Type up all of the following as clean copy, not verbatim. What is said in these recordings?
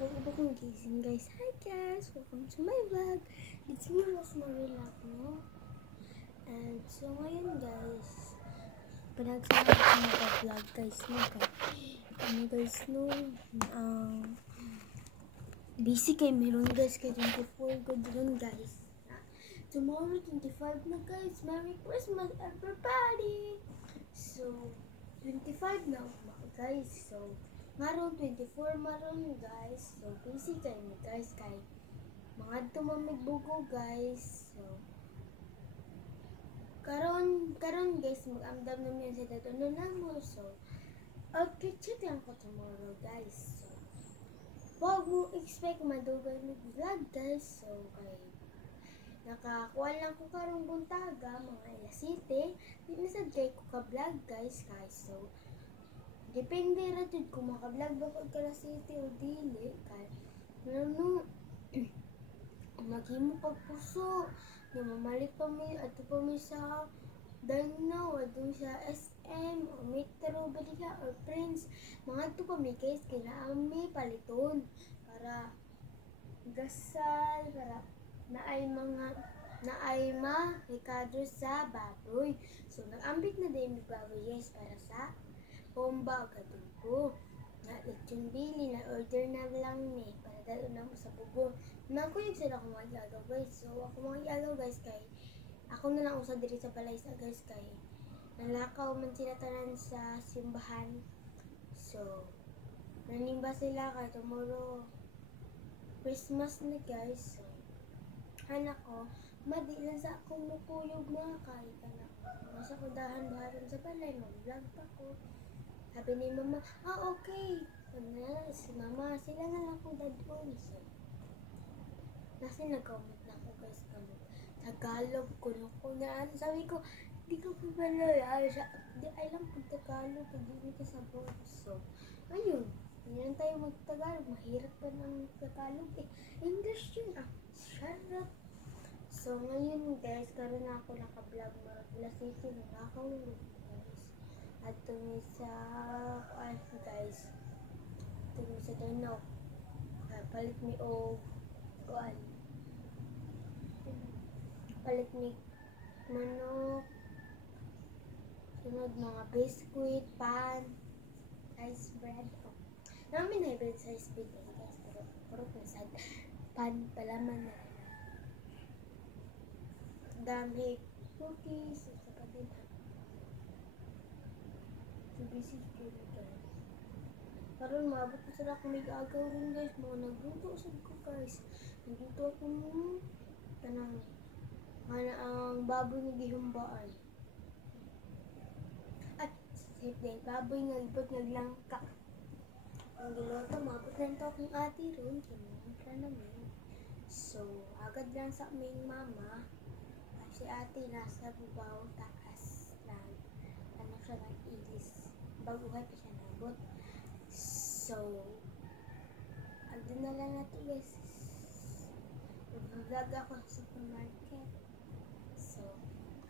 Iba kong gising guys. Hi guys! Welcome to my vlog. It's me, Rosemary Lacno. And so ngayon guys, pinagsama ko mag-vlog guys. Busy kay meron guys kay 24 good ron guys. Tomorrow 25 na guys. Merry Christmas everybody! So, 25 na guys. So, maroon 24 maroon guys. So busy kayo guys kay mga tumamig bugo guys. So karon guys mag-amdam namin sa dato na namo. So okay, check lang ko tomorrow guys. So wag mo expect madugay na vlog guys. So kay nakakuha lang ko karong buntaga mga alas 7. Di na sad kay ko ka vlog guys. So depende ra jud kung maka-vlog ba ko kala city o dili kay ano maghimo pag puso di mamalit pa mi adto pa mi sa Danau adto sa SM o Metro ba diha or Prince mga adto pa mi guys kailangan mi paliton para gasal para naay rekadro sa baboy. So nag-ambit na din mi baboy guys para sa bomba kadugo na lechon bili na order na lang ni para dalo na mo sa bugo na ko yung sila akong mag-agaw guys. So ako mag-agaw guys kay ako na lang usa diri sa balay sa guys kay nalakaw man sila tanan sa simbahan. So nanimba sila kay tomorrow Christmas na guys. So anak ko madi lang sa akong mukuyog na kay anak nasa ko dahan sa balay mag-vlog pa ko. Sabi ni mama, okay. Si mama, sila na lang kung dadon. So, nasi nag-comment na ako guys kamo. Tagalog ko na. Sabi ko, di ko pabalay. Di alam kung Tagalog, pag hindi ka sa board. So, ayun. Ganyan tayo mag-Tagalog. Mahirap pa ng Tagalog eh. English yun ah. Charot. So, ngayon guys, karoon na ako naka-vlog. Maragla city na ako. At tumi sa guys tumi sa Danau palit mi o palit mi manok sunod mga biscuit pan rice bread namin na bread size big guys pero puro pasad pan palaman na dami cookies sa kapatid busy school guys. Karon maabot ko sila kung may agaw rin guys. Mga nagluto sa ko guys. Nagluto ako mo. Tanang ang baboy na gihumbaan. At safe din. Baboy nga ibot naglangka. Ang giluto maabot lang to akong ate ron. Kinuntra namin. So agad lang sa aming mama. Si ate nasa bubaw taas lang. Ano siya nag-ilis. Baguhay pa siya nabot. So, andun na lang natin guys. Mag-vlog ako sa supermarket. So,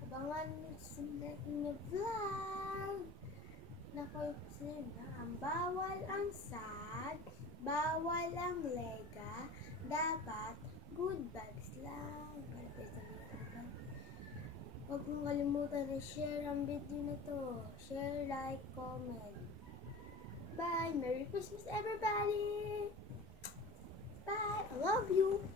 abangan nyo sa na vlog. Nakoy ko sila na ang bawal ang sad, bawal ang lega, dapat good vibes lang. Huwag mong kalimutan na share ang video na to. Share, like, comment. Bye! Merry Christmas everybody! Bye! I love you!